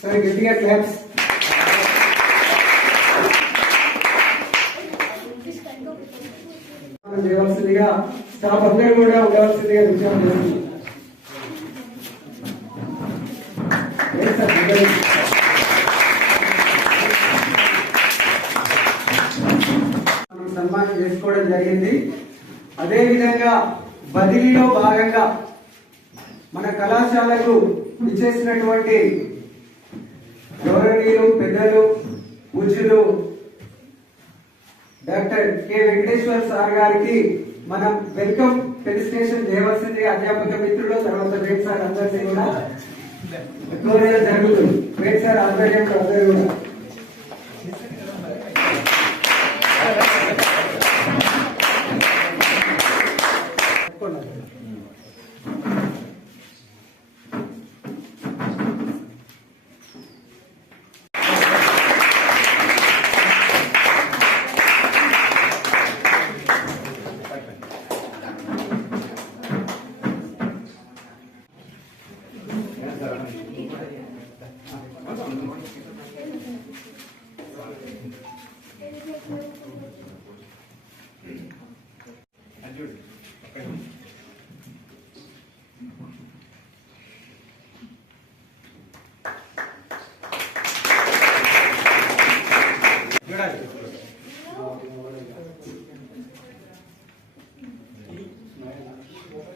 సరే గట్టిగా క్లాప్స్ చేయవలసిందిగా స్టాఫ్ అందరూ కూడా ఉండవలసిందిగా విషయం చేస్తుంది సన్మానం చేసుకోవడం జరిగింది. అదే విధంగా బదిలీలో భాగంగా మన కళాశాలకు ఇచ్చేసినటువంటి గౌరవనీయులు పెద్దలు పూజ్యులు డాక్టర్ కె. వెంకటేశ్వర సార్ గారికి మనం వెల్కమ్ ఫెలిసిటేషన్ చేయవలసింది అధ్యాపక మిత్రులు తర్వాత వేట్ సార్ అందరినీ కూడా. ఎక్కువ జరుగుతుంది. వేట్ సార్ ఆధ్వర్యంలో అందరూ కూడా.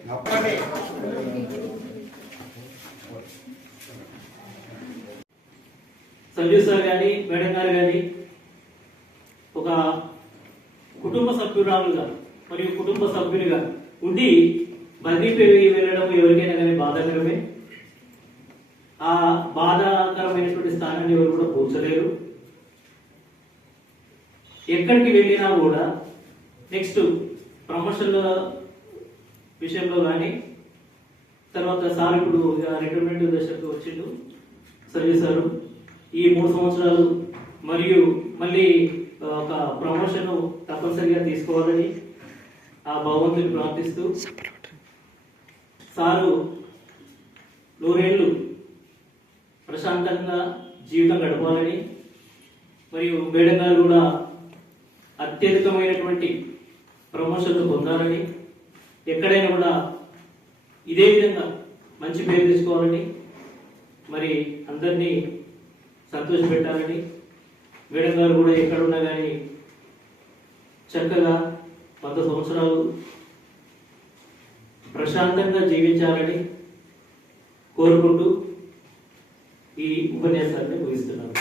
నప్పలే సంజీవ్ సార్ కానీ మేడం గారు కానీ ఒక కుటుంబ సభ్యురాలుగా మరియు కుటుంబ సభ్యులుగా ఉండి బదిలీ పెరిగి వెళ్ళడం ఎవరికైనా కానీ బాధాకరమే. ఆ బాధాకరమైనటువంటి స్థానాన్ని ఎవరు కూడా పోల్చలేరు. ఎక్కడికి వెళ్ళినా కూడా నెక్స్ట్ ప్రమోషన్ల విషయంలో కానీ తర్వాత సార్ ఇప్పుడు రిటైర్మెంట్ దశకు వచ్చిండు సర్వీస్ సార్. ఈ మూడు సంవత్సరాలు మరియు మళ్ళీ ఒక ప్రమోషన్ తప్పనిసరిగా తీసుకోవాలని ఆ భగవంతుని ప్రార్థిస్తూ సారు నూరేళ్ళు ప్రశాంతంగా జీవితం గడపాలని మరియు మేడం గారు కూడా అత్యధికమైనటువంటి ప్రమోషన్లు పొందాలని ఎక్కడైనా కూడా ఇదే విధంగా మంచి పేరు తీసుకోవాలని మరి అందరినీ సంతోషపెట్టాలని మేడం గారు కూడా ఎక్కడున్నా కానీ చక్కగా వంద సంవత్సరాలు ప్రశాంతంగా జీవించాలని కోరుకుంటూ ఈ ఉపన్యాసాన్ని ముగిస్తున్నాను.